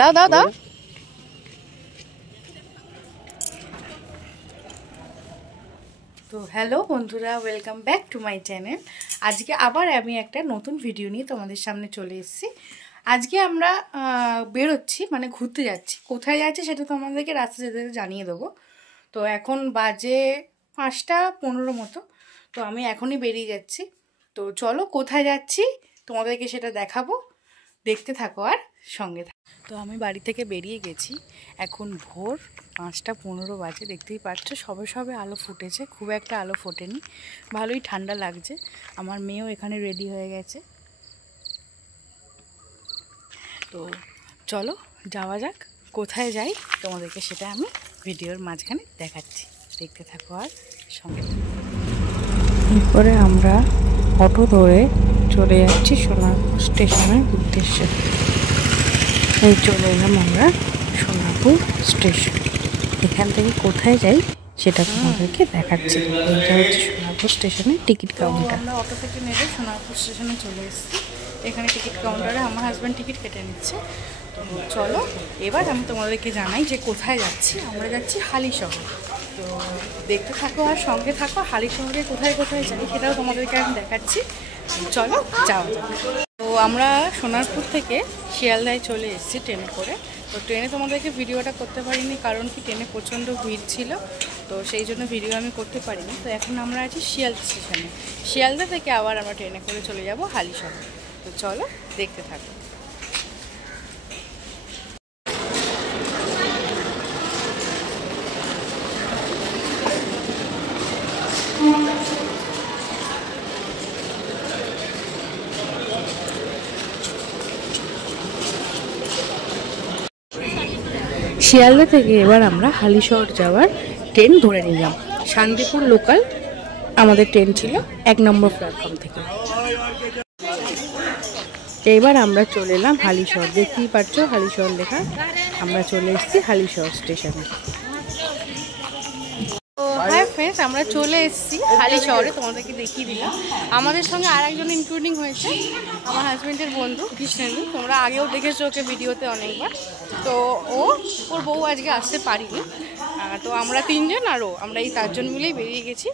দাও দাও দাও। তো হ্যালো বন্ধুরা, welcome back to my channel. আজকে আবার আমি একটা নতুন ভিডিও নিয়ে তোমাদের সামনে চলে এসেছি। আজকে আমরা বেরোচ্ছি, মানে ঘুরতে যাচ্ছি। কোথায় যাচ্ছি সেটা তোমাদেরকে রাস্তা যেতে জানিয়ে দেবো। তো এখন বাজে 5:15 মতো। তো আমি এখনই বেরিয়ে যাচ্ছি। তো চলো কোথায় যাচ্ছি তোমাদেরকে সেটা দেখাবো, দেখতে থাকো আর সঙ্গে থাকো। তো আমি বাড়ি থেকে বেরিয়ে গেছি, এখন ভোর 5:15 বাজে। দেখতেই পাচ্ছ সবে সবে আলো ফুটেছে, খুব একটা আলো ফোটেনি, ভালোই ঠান্ডা লাগছে। আমার মেয়েও এখানে রেডি হয়ে গেছে। তো চলো যাওয়া যাক। কোথায় যাই তোমাদেরকে সেটা আমি ভিডিওর মাঝখানে দেখাচ্ছি, দেখতে থাকো আর সঙ্গে থাকো। এরপরে আমরা অটো ধরে চলে যাচ্ছি সোনারপুর স্টেশনের উদ্দেশ্যে। এই চলে এলাম আমরা সোনারপুর স্টেশন। এখান থেকে কোথায় যাই সেটা তোমাদেরকে দেখাচ্ছি। এইটা হচ্ছে সোনারপুর স্টেশনের টিকিট কাউন্টার। আমরা অটো থেকে নেমে সোনারপুর স্টেশনে চলে এসেছি। এখানে টিকিট কাউন্টারে আমার হাজব্যান্ড টিকিট কেটে নিচ্ছে। তো চলো এবার আমি তোমাদেরকে জানাই যে কোথায় যাচ্ছি। আমরা যাচ্ছি হালিশহর। তো দেখতে থাকো আর সঙ্গে থাকো। হালিশহরে কোথায় কোথায় যাই সেটাও তোমাদেরকে আমি দেখাচ্ছি। চলো যাওয়া যাক। তো আমরা সোনারপুর থেকে শিয়ালদায় চলে এসেছি ট্রেনে করে। তো ট্রেনে তোমাদেরকে ভিডিওটা করতে পারিনি, কারণ কি ট্রেনে প্রচণ্ড ভিড় ছিল, তো সেই জন্য ভিডিও আমি করতে পারিনি। তো এখন আমরা আছি শিয়ালদা স্টেশনে। শিয়ালদা থেকে আবার আমরা ট্রেনে করে চলে যাব হালিশহর। তো চলো দেখতে থাকো। শিয়ালদা থেকে এবার আমরা হালিশহর যাওয়ার ট্রেন ধরে নিলাম। শান্তিপুর লোকাল আমাদের ট্রেন ছিল 1 নম্বর প্ল্যাটফর্ম থেকে। এবার আমরা চলে এলাম হালিশহর। দেখতেই পাচ্ছ হালিশহর লেখা। আমরা চলে এসেছি হালিশহর স্টেশনে। তো হাই ফ্রেন্ডস, আমরা চলে এসেছি হালিশহরে। তোমাদেরকে দেখিয়ে দিলাম। আমাদের সঙ্গে আর একজন ইনক্লুডিং হয়েছে, আমার হাজব্যান্ডের বন্ধু কৃষ্ণেন্দু। তোমরা আগেও দেখেছো ওকে ভিডিওতে অনেকবার। তো ওর বউ আজকে আসতে পারিনি। তো আমরা 3 জন আর আমরা এই 4 জন মিলেই বেরিয়ে গেছি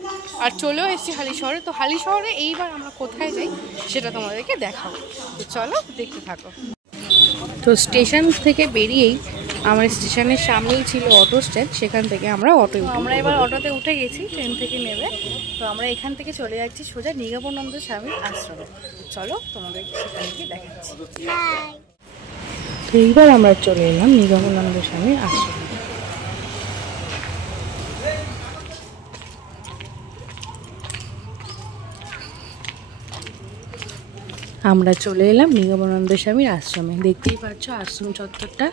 আর চলেও এসেছি হালিশহরে। তো হালিশহরে এইবার আমরা কোথায় যাই সেটা তোমাদেরকে দেখাবো। তো চলো দেখতে থাকো। তো স্টেশন থেকে বেরিয়েই আমার স্টেশনের সামনেই ছিল অটো স্ট্যান্ড, সেখান থেকে আমরা আমরা এবার অটোতে উঠে গেছি ট্রেন থেকে নেমে। তো আমরা এখান থেকে চলে যাচ্ছি সোজা নিগমানন্দ স্বামীর আশ্রমে। চলো তোমাদেরকে সেখানে গিয়ে দেখাচ্ছি। তো এইবার আমরা চলে এলাম নিগমানন্দ স্বামীর আশ্রমে। আমরা চলে এলাম নিগমানন্দ স্বামীর আশ্রমে। দেখতেই পাচ্ছ আশ্রম চত্বরটা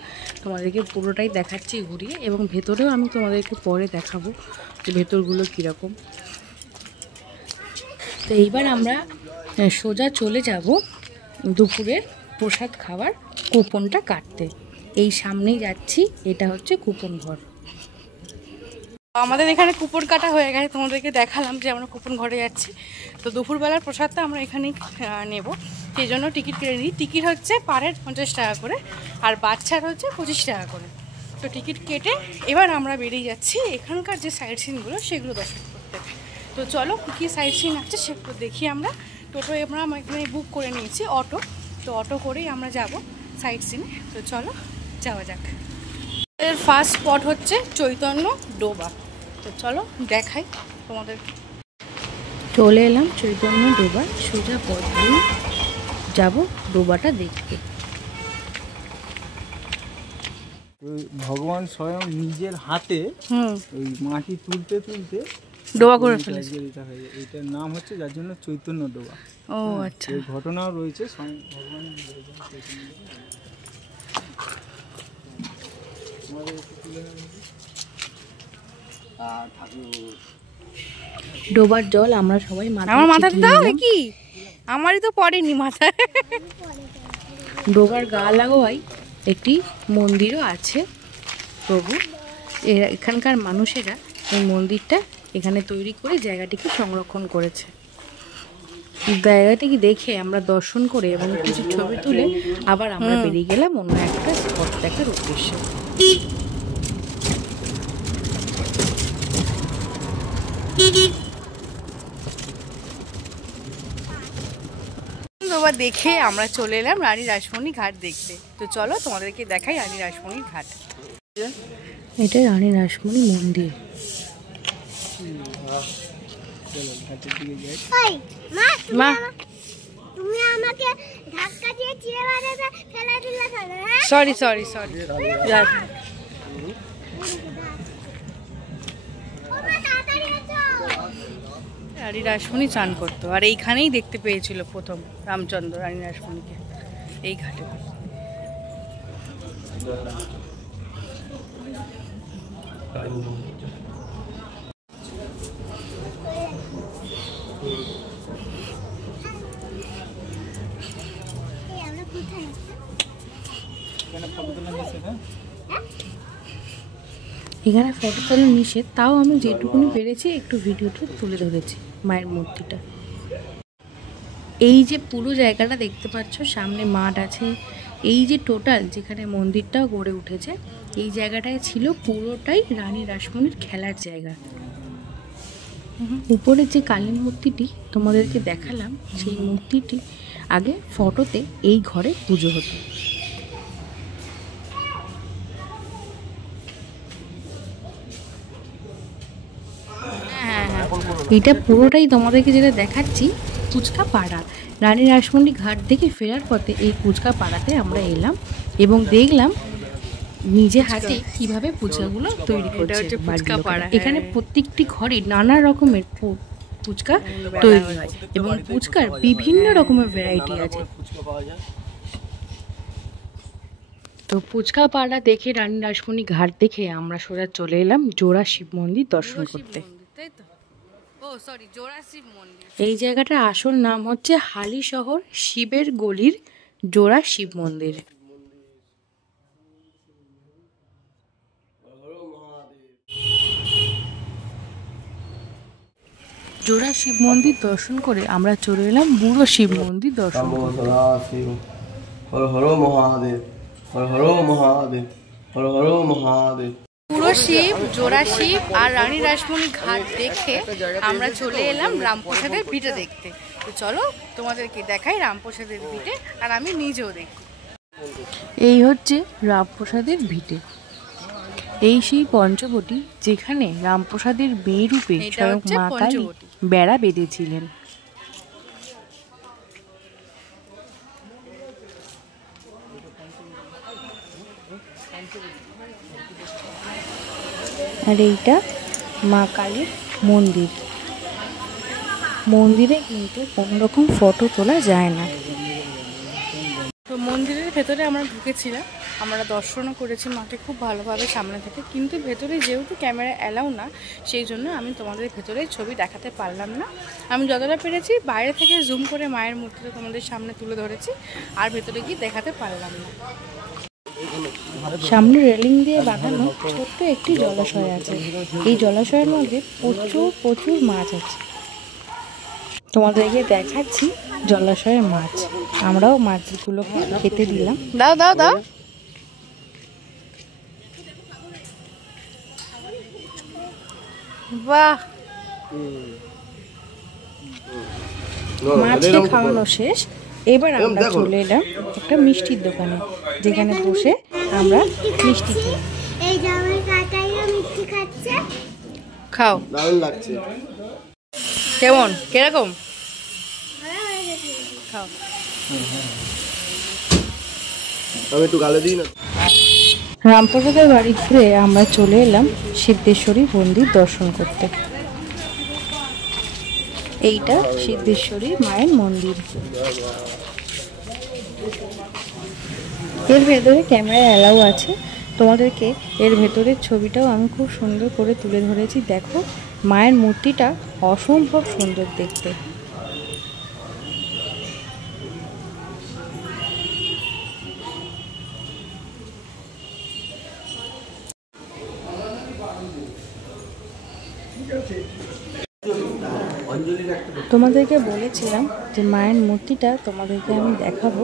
তোমাদেরকে পুরোটাই দেখাচ্ছি ঘুরিয়ে, এবং ভেতরেও আমি তোমাদেরকে পরে দেখাবো যে ভেতরগুলো কীরকম। তো এইবার আমরা সোজা চলে যাব দুপুরের প্রসাদ খাওয়ার কুপনটা কাটতে। এই সামনেই যাচ্ছি, এটা হচ্ছে কুপন ঘর। আমাদের এখানে কুপন কাটা হয়ে গেছে, তোমাদেরকে দেখালাম যে আমরা কুপন ঘরে যাচ্ছি। তো দুপুরবেলার প্রসাদটা আমরা এখানেই নেব, সেই জন্য টিকিট কেটে নিই। টিকিট হচ্ছে পারের 50 টাকা করে, আর বাচ্চার হচ্ছে 25 টাকা করে। তো টিকিট কেটে এবার আমরা বেরিয়ে যাচ্ছি এখানকার যে সাইট সিনগুলো সেগুলো দর্শন করতে। তো চলো কী সাইট সিন আছে সেগুলো দেখি আমরা। টোটো আমরা এখানে বুক করে নিয়েছি অটো। তো অটো করেই আমরা যাব সাইট সিনে। তো চলো যাওয়া যাক। এর ফার্স্ট স্পট হচ্ছে চৈতন্য ডোবা। তো চলো দেখাই তোমাদের। চলে এলাম চৈতন্য ডোবা। সোজা পথ দিয়ে যাবো ডোবাটা দেখতে। ভগবান স্বয়ং নিজের হাতে ওই মাটি তুলতে তুলতে ডোবা করে ফেলেছে। এটার নাম হচ্ছে, যার জন্য চৈতন্য ডোবা। ও আচ্ছা, এই ঘটনাও রয়েছে স্বয়ং ভগবান। ডোবার জল আমরা সবাই আমার মাথাতে দাও। কি আমারই তো পড়েনি মাথায়। ডোবার গা লাগোয়াই একটি মন্দিরও আছে প্রভু। এখানকার মানুষেরা এই মন্দিরটা এখানে তৈরি করে জায়গাটিকে সংরক্ষণ করেছে। জায়গাটাকে দেখে আমরা দর্শন করে এবং কিছু ছবি তুলে আবার আমরা বেরিয়ে গেলাম অন্য একটা স্পট দেখার উদ্দেশ্যে। দেখে আমরা চলে এলাম রানী রাসমণি ঘাট দেখতে। তো চলো তোমাদেরকে দেখাই রানী রাসমণির ঘাট। এটা রানী রাসমণি মন্দির। মা তুমি আমাকে ধাক্কা দিয়ে চিড়ে বাজাতে ফেলে দিলে কেন? Sorry sorry sorry. Rani Rashmoni চান করতো আর এইখানেই দেখতে পেয়েছিল প্রথম রামচন্দ্র রানী রাসমণিকে, এই ঘাটে। এখানে ফটো তোলা নিষেধ, তাও আমি যেটুকুনি পেরেছি একটু ভিডিওটা তুলে ধরেছি মায়ের মূর্তিটা। এই যে পুরো জায়গাটা দেখতে পাচ্ছ, সামনে মাঠ আছে, এই যে টোটাল যেখানে মন্দিরটা গড়ে উঠেছে এই জায়গাটায় ছিল পুরোটাই রানী রাসমণির খেলার জায়গা। উপরে যে কালী মূর্তিটি তোমাদেরকে দেখালাম, সেই মূর্তিটি আগে ফটোতে এই ঘরে পুজো হতো। এটা পুরোটাই তোমাদেরকে যেটা দেখাচ্ছি কুচকা পাড়া। রানী রাসমণি ঘাট থেকে ফেরার পথে এই কুচকা পাড়াতে আমরা এলাম এবং দেখলাম নিজে হাতে কিভাবে পুচকাগুলো তৈরি করছে। এখানে প্রত্যেকটি ঘরে নানা রকমের ফুচকা তৈরি হয় এবং ফুচকার বিভিন্ন রকমের ভ্যারাইটি আছে। তো ফুচকা পাড়া দেখে রানী রাসমণি ঘাট দেখে আমরা সোজা চলে এলাম জোড়া শিব মন্দির দর্শন করতে। এই জায়গাটার আসল নাম হচ্ছে হালিশহর শিবের গলির জোড়া শিব মন্দির। জোড়া শিব মন্দির দর্শন করে আমরা চলে এলাম বুড়ো শিব মন্দির দর্শন করতে। হর হর মহাদেব, হর হর মহাদেব, হর হর মহাদেব। বুড়ো শিব, জোড়া শিব আর রানী রাসমণি ঘাট দেখে আমরা চলে এলাম রামপ্রসাদের ভিটে দেখতে। তো চলো তোমাদেরকে দেখাই রামপ্রসাদের ভিটে, আর আমি নিজেও দেখি। এই হচ্ছে রামপ্রসাদের ভিটে। এই সেই পঞ্চবটী যেখানে রামপ্রসাদের মেয়ে রূপে স্বয়ং মা কালী বেড়া বেঁধেছিলেন। আর এইটা মা কালীর মন্দির। মন্দিরে কিন্তু কোনো রকম ফটো তোলা যায় না। তো মন্দিরের ভেতরে আমরা ঢুকেছিলাম, আমরা দর্শনও করেছি মাকে খুব ভালোভাবে সামনে থেকে, কিন্তু ভেতরে যেহেতু ক্যামেরা অ্যালাউ না সেই জন্য আমি তোমাদের ভেতরে ছবি দেখাতে পারলাম না। আমি যতটা পেরেছি বাইরে থেকে জুম করে মায়ের মূর্তিটা তোমাদের সামনে তুলে ধরেছি, আর ভেতরে গিয়ে দেখাতে পারলাম না। সামনে রেলিং দিয়ে বাঁধানো ছোট্ট একটি জলাশয় আছে। এই জলাশয়ের মধ্যে প্রচুর প্রচুর মাছ আছে। তোমাদেরকে দেখাচ্ছি জলাশয়ের মাছ। আমরাও মাছগুলোকে খেতে দিলাম। দাও দাও দাও। বাহ, মাছটা খাওয়ানো শেষ। এবার আমরা চলে এলাম একটা মিষ্টির দোকানে, যেখানে বসে আমরা মিষ্টি খাই। এই যে আমার কাকাইও মিষ্টি খাচ্ছে। খাও, দারুণ লাগছে। কেমন, কিরকম? খাও। আমি একটু গালে দিই না। রামপ্রসাদের বাড়ি ঘুরে আমরা চলে এলাম সিদ্ধেশ্বরী মন্দির দর্শন করতে। এইটা সিদ্ধেশ্বরী মায়ের মন্দির। এর ভেতরে ক্যামেরা অ্যালাউ আছে। তোমাদেরকে এর ভেতরের ছবিটাও আমি খুব সুন্দর করে তুলে ধরেছি। দেখো, মায়ের মূর্তিটা অসম্ভব সুন্দর দেখতে। তোমাদেরকে বলেছিলাম যে মায়ের মূর্তিটা তোমাদেরকে আমি দেখাবো,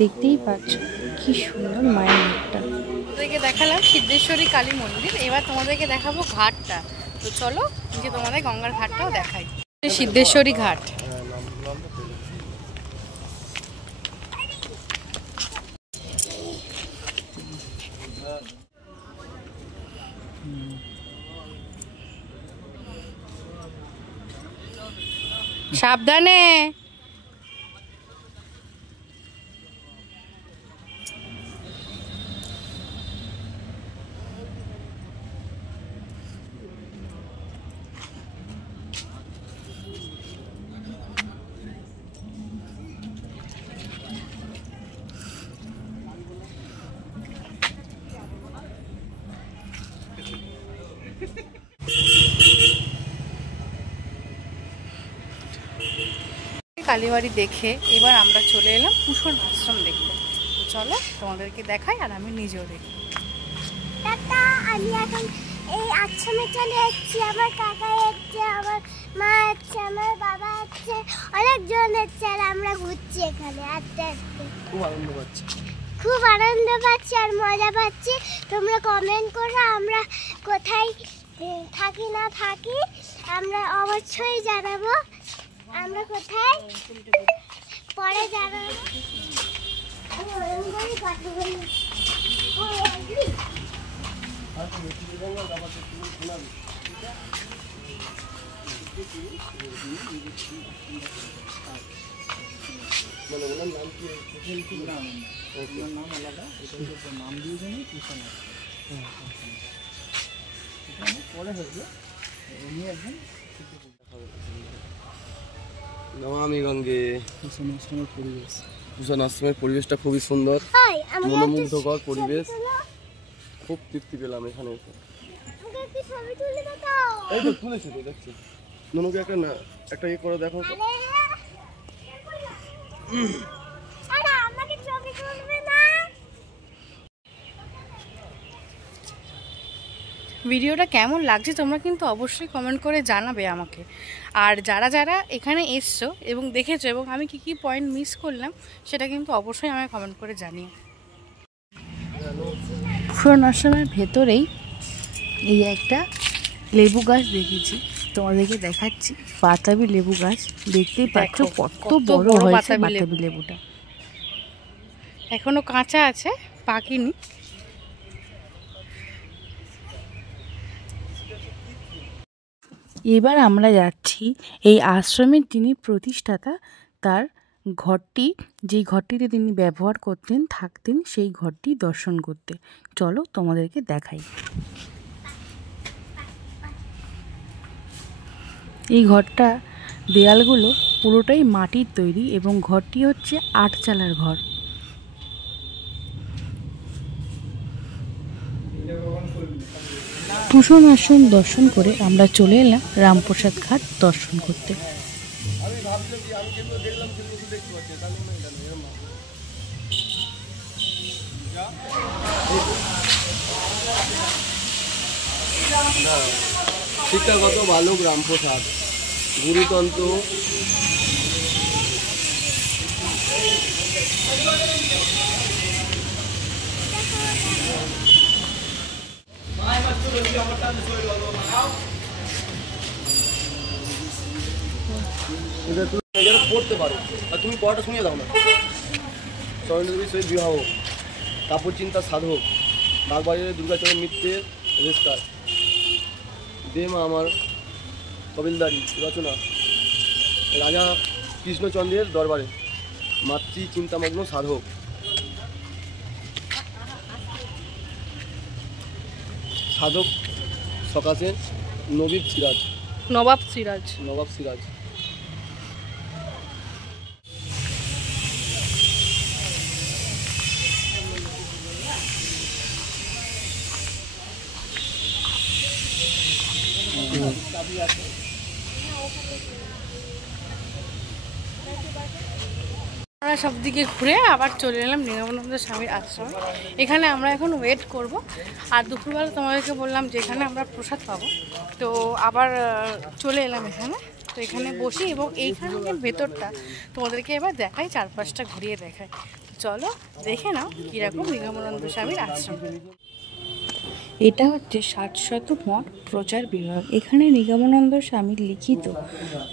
দেখতেই পাচ্ছ কি সুন্দর মায়ের মুখটা। তোমাদেরকে দেখালাম সিদ্ধেশ্বরী কালী মন্দির, এবার তোমাদেরকে দেখাবো ঘাটটা। তো চলো যে তোমাদের গঙ্গার ঘাটটাও দেখাই। সিদ্ধেশ্বরী ঘাট। সাবধানে। কালীবাড়ি দেখে এবার আমরা চলে এলাম কুশন আশ্রম দেখতে। তো চলো তোমাদেরকে দেখাই আর আমি নিজেও দেখি। আমি এখন এই আশ্রমে চলে এসেছি। আমার কাকা এসছে, আমার মা আছে, আমার বাবা আছে, অনেকজন এসছে আর আমরা ঘুরছি এখানে আস্তে আস্তে। খুব আনন্দ পাচ্ছি আর মজা পাচ্ছি। তোমরা কমেন্ট করো আমরা কোথায় থাকি না থাকি, আমরা অবশ্যই জানাবো। আমরা কোথায় পরে জানাবো। নাম আলাদা, নাম দিয়েছেন কুশন পরে হয়েছে উনি একজন নমামি গঙ্গে। কুশন আশ্রমের পরিবেশ, কুশন আশ্রমের পরিবেশটা খুবই সুন্দর, মনোমুগ্ধকর পরিবেশ। খুব তৃপ্তি পেলাম এখানে এসে। এই তো তুলেছি তো, দেখছি ননুকে একটা ইয়ে করে দেখো। ভিডিওটা কেমন লাগছে তোমরা কিন্তু অবশ্যই কমেন্ট করে জানাবে আমাকে। আর যারা যারা এখানে এসছো এবং দেখেছো এবং আমি কি কি পয়েন্ট মিস করলাম সেটা কিন্তু অবশ্যই আমাকে কমেন্ট করে জানিও। কুশন আশ্রমের ভেতরেই এই একটা লেবু গাছ দেখেছি, তোমাদেরকে দেখাচ্ছি। বাতাবি লেবু গাছ, দেখতেই পাচ্ছ কত বড় হয়েছে বাতাবি লেবুটা। এখনো কাঁচা আছে, পাকেনি। এবার আমরা যাচ্ছি এই আশ্রমের যিনি প্রতিষ্ঠাতা তার ঘরটি, যেই ঘরটিতে তিনি ব্যবহার করতেন থাকতেন, সেই ঘরটি দর্শন করতে। চলো তোমাদেরকে দেখাই। এই ঘরটা দেয়ালগুলো পুরোটাই মাটির তৈরি এবং ঘরটি হচ্ছে 8 চালার ঘর। কুশন আশ্রম দর্শন করে আমরা চলে এলাম রামপ্রসাদ ঘাট দর্শন করতে। শিক্ষাগত বালক রামপ্রসাদ, গুরুতন্ত্র, পড়তে পারো আর তুমি পড়াটা শুনিয়ে দাও না। স্বর্ণদেবী সহিত বিবাহ, কাপড় চিন্তা সাধক, বাগবাজারের দুর্গাচরণ মিত্রের রেজিস্টার, দে মা আমার কবিলদারি রচনা, রাজা কৃষ্ণচন্দ্রের দরবারে, মাতৃ চিন্তামগ্ন সাধক, সাধক সকাশে নবাব সিরাজ। আমরা সব দিকে ঘুরে আবার চলে এলাম নিগমানন্দ স্বামীর আশ্রমে। এখানে আমরা এখন ওয়েট করব। আর দুপুরবেলা তোমাদেরকে বললাম যে এখানে আমরা প্রসাদ পাবো, তো আবার চলে এলাম এখানে। তো এখানে বসি এবং এইখানের ভেতরটা তোমাদেরকে এবার দেখাই, চারপাশটা ঘুরিয়ে দেখাই। চলো দেখে নাও কীরকম নিগমানন্দ স্বামীর আশ্রম। এটা হচ্ছে শাশ্বত মঠ প্রচার বিভাগ। এখানে নিগমানন্দ স্বামীর লিখিত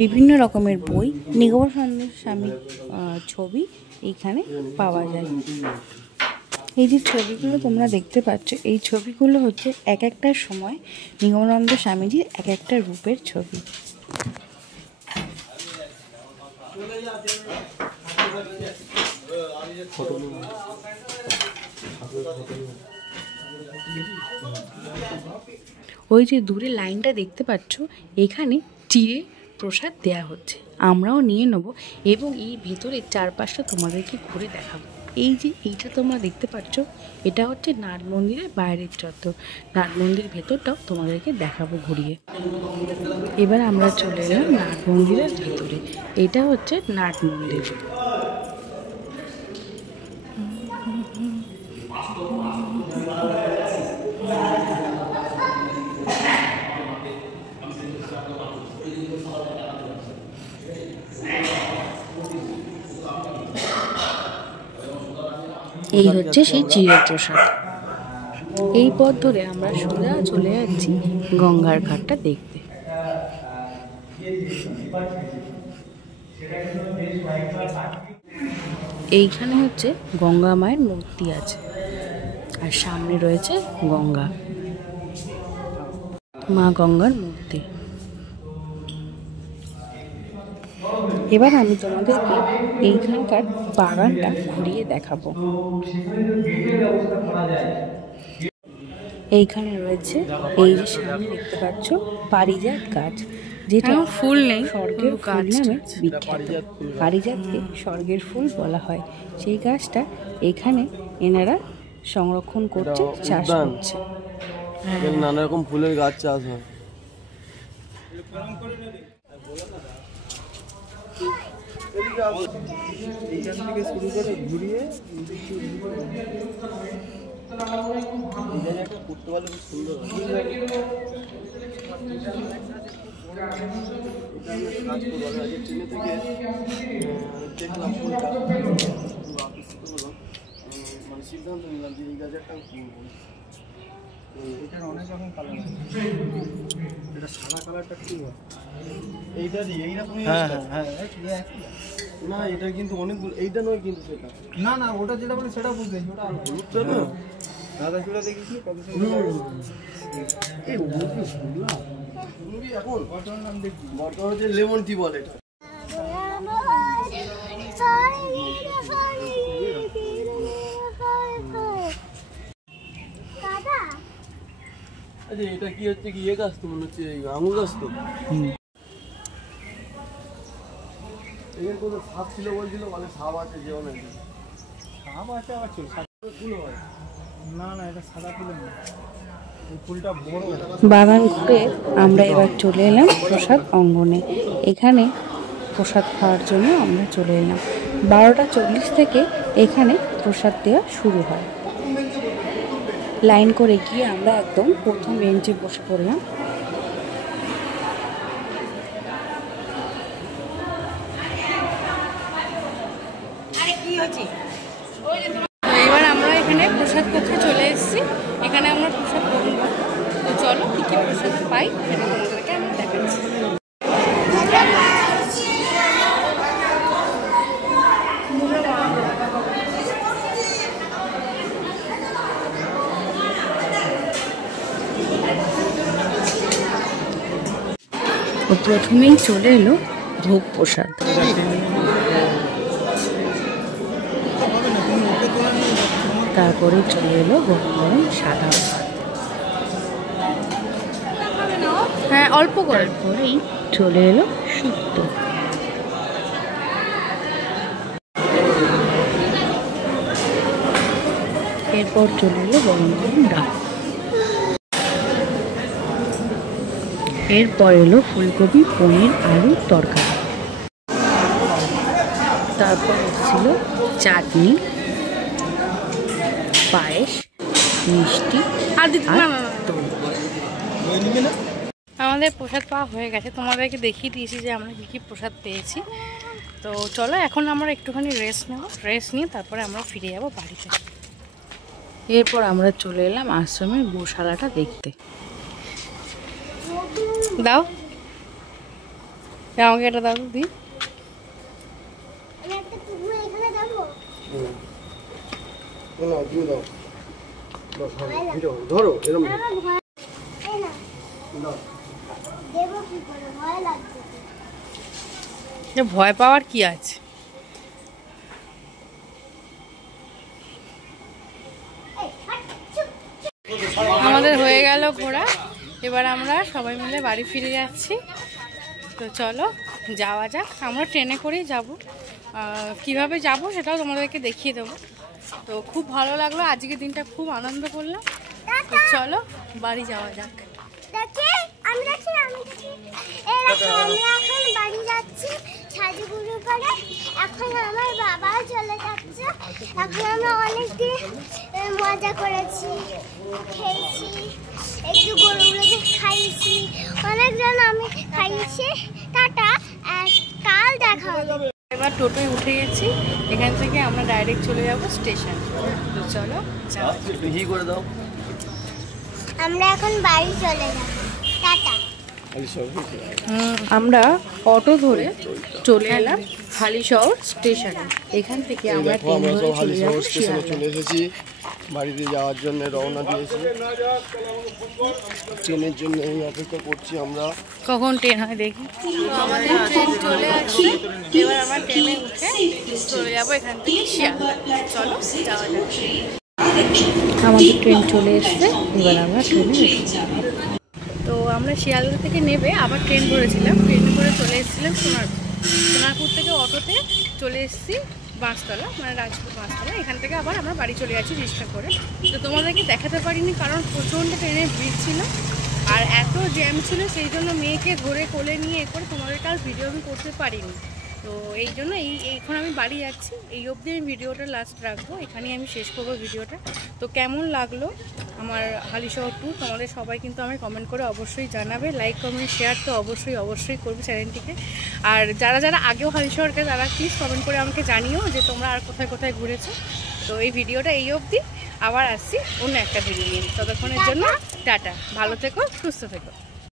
বিভিন্ন রকমের বই, নিগমানন্দ স্বামীর ছবি এখানে পাওয়া যায়। এই যে ছবিগুলো তোমরা দেখতে পাচ্ছ, এই ছবিগুলো হচ্ছে এক একটা সময় নিগমানন্দ স্বামীজির এক একটা রূপের ছবি। ওই যে দূরে লাইনটা দেখতে পাচ্ছ, এখানে চিড়ে প্রসাদ দেয়া হচ্ছে, আমরাও নিয়ে নেব এবং এই ভেতরের চারপাশটা তোমাদেরকে ঘুরে দেখাবো। এই যে এইটা তোমরা দেখতে পাচ্ছ, এটা হচ্ছে নাট মন্দিরের বাইরের চত্বর। নাট মন্দির ভেতরটাও তোমাদেরকে দেখাবো ঘুরিয়ে। এবার আমরা চলে এলাম নাট মন্দিরের ভেতরে। এটা হচ্ছে নাট মন্দির। এই হচ্ছে সেই চিড়ের প্রসাদ। এই পথ ধরে আমরা সোজা চলে যাচ্ছি গঙ্গার ঘাটটা দেখতে। এইখানে হচ্ছে গঙ্গা মায়ের মূর্তি আছে আর সামনে রয়েছে গঙ্গা, মা গঙ্গার মূর্তি। এবার আমি তোমাদেরকে এইখানকার বাগানটা ঘুরিয়ে দেখাবো। এইখানে রয়েছে এই যে সামনে দেখতে পাচ্ছ পারিজাত গাছ, যেটা ফুল নেই, স্বর্গের ফুল নামে বিখ্যাত। পারিজাতকে স্বর্গের ফুল বলা হয়। সেই গাছটা এখানে এনারা সংরক্ষণ করছে, চাষ করছে। নানা রকম ফুলের গাছ চাষ হয়। এইখান থেকে শুরু করে ঘুরিয়ে একটা করতে পারলে খুব সুন্দর হয়। ট্রেনে থেকে দেখলাম ফুলটা, মানে সিদ্ধান্ত নিলাম যে এই গাছে একটা এখানে অনেক রকম কালার আছে। এটা সাদা কালারটা কি হয়? এইটা এইরকমই। হ্যাঁ হ্যাঁ, না এটা কিন্তু অনেকগুলো, এইটা নয় কিন্তু সেটা। না না, ওটা যেটা বলে সেটা বুঝতে, ওটা হলুদটা না, দাদা চুড়া দেখেছি কত এই এখন বর্তমান নাম দেখি। বর্তমান হচ্ছে লেমন টি বলে এটা। আচ্ছা এটা কি হচ্ছে, কি ইয়ে গাছ তো মনে হচ্ছে, আঙুর গাছ তো। এখানে কোনো সাপ ছিল বলছিল, মানে সাপ আছে যেও নাকি। সাপ আছে আবার ছিল, ফুল হয় না না, এটা সাদা ফুলের না, এই ফুলটা বড়। বাগান ঘুরে আমরা এবার চলে এলাম প্রসাদ অঙ্গনে। এখানে প্রসাদ খাওয়ার জন্য আমরা চলে এলাম। 12:40 থেকে এখানে প্রসাদ দেওয়া শুরু হয়। লাইন করে গিয়ে আমরা একদম প্রথম বেঞ্চে বসে পড়লাম। এবার আমরা এখানে প্রসাদ কক্ষে চলে এসেছি। এখানে আমরা প্রসাদ গ্রহণ করব। তো চলো কী কী প্রসাদ পাই সেটা তোমাদেরকে আমি দেখাচ্ছি। তো প্রথমেই চলে এলো ভোগ প্রসাদ। তারপরে চলে এলো গরম গরম সাদা ভাত। হ্যাঁ অল্প করে। পরেই চলে এলো শুক্তো। এরপর চলে এলো গরম গরম ডাল। এরপর এলো ফুলকপি পনির আলুর তরকারি। তারপর ছিল চাটনি, পায়েস, মিষ্টি আর দই। আমাদের প্রসাদ পাওয়া হয়ে গেছে, তোমাদেরকে দেখিয়ে দিয়েছি যে আমরা কী কী প্রসাদ পেয়েছি। তো চলো এখন আমরা একটুখানি রেস্ট নেব, রেস্ট নিয়ে তারপরে আমরা ফিরে যাব বাড়িতে। এরপর আমরা চলে এলাম আশ্রমের গোশালাটা দেখতে। দাও আমাকে এটা দাও দি। আমি একটা পুকুর এখানে যাবো। না তুমি দাও, ধরো এরকম আমার ভয় এই না না। দেবো কি করে, ভয় লাগছে। ভয় পাওয়ার কি আছে? আমাদের হয়ে গেল ঘোরা, এবার আমরা সবাই মিলে বাড়ি ফিরে যাচ্ছি। তো চলো যাওয়া যাক। আমরা ট্রেনে করেই যাব, কিভাবে যাব সেটাও তোমাদেরকে দেখিয়ে দেবো। তো খুব ভালো লাগলো, আজকের দিনটা খুব আনন্দ করলাম। তো চলো বাড়ি যাওয়া যাক। দেখি আমি এই দেখো আমরা এখন বাড়ি যাচ্ছি সাজুগুজু করে। এখন আমার বাবা চলে যাচ্ছে। এখন আমরা অনেকদিন মজা করেছি, খেয়েছি, একটু গরুগুলোকে খাইয়েছি, অনেকজন আমি খাইয়েছি। টাটা, কাল দেখা হবে। এবার টোটোয় উঠে গেছি, এখান থেকে আমরা ডাইরেক্ট চলে যাব স্টেশন। তো চলো যাওয়া যাক। হি করে দাও। আমরা এখন বাড়ি চলে যাব। টাটা। আমরা অটো ধরে চলে এলাম হালিশহর স্টেশনে। এখান থেকে আমরা ট্রেন আমরা ধরে সব চলে যাব হালিশহর স্টেশনে শিয়ালদা। চলে এসেছি, বাড়িতে যাওয়ার জন্য রওনা দিয়েছি। ট্রেনের জন্য এই অপেক্ষা করছি আমরা। কখন ট্রেন হয় দেখি। তো আমাদের ট্রেন চলে আসছে, এবার আমরা ট্রেনে উঠে চলে যাব এখান থেকে শিয়ালদা। চলো যাওয়া যাক। আমাদের ট্রেন চলে এসছে, এবার আমরা ট্রেনে উঠেছি। তো আমরা শিয়ালদা থেকে নেবে আবার ট্রেন ধরেছিলাম, ট্রেনে করে চলে এসেছিলাম সোনারপুর থেকে অটোতে চলে এসেছি বাঁশতলা, মানে রাজপুর বাঁশতলা। এখান থেকে আবার আমরা বাড়ি চলে যাচ্ছি রিক্সা করে। তো তোমাদেরকে দেখাতে পারিনি কারণ প্রচণ্ড ট্রেনের ভিড় ছিল আর এত জ্যাম ছিল, সেই জন্য মেয়েকে ধরে কোলে নিয়ে করে তোমাদেরকে আর ভিডিও আমি করতে পারিনি। তো এই জন্য এখন আমি বাড়ি যাচ্ছি, এই অবধি আমি ভিডিওটা লাস্ট রাখবো, এখানেই আমি শেষ করবো ভিডিওটা। তো কেমন লাগলো আমার হালিশহর ট্যুর তোমাদের সবাই কিন্তু আমি কমেন্ট করে অবশ্যই জানাবে, লাইক কমেন্ট শেয়ার তো অবশ্যই করবে চ্যানেলটিকে। আর যারা আগেও হালিশহরকে তারা প্লিজ কমেন্ট করে আমাকে জানিও যে তোমরা আর কোথায় কোথায় ঘুরেছো। তো এই ভিডিওটা এই অবধি, আবার আসছি অন্য একটা ভিডিও নিয়ে। ততক্ষণের জন্য টাটা, ভালো থেকো, সুস্থ থেকো।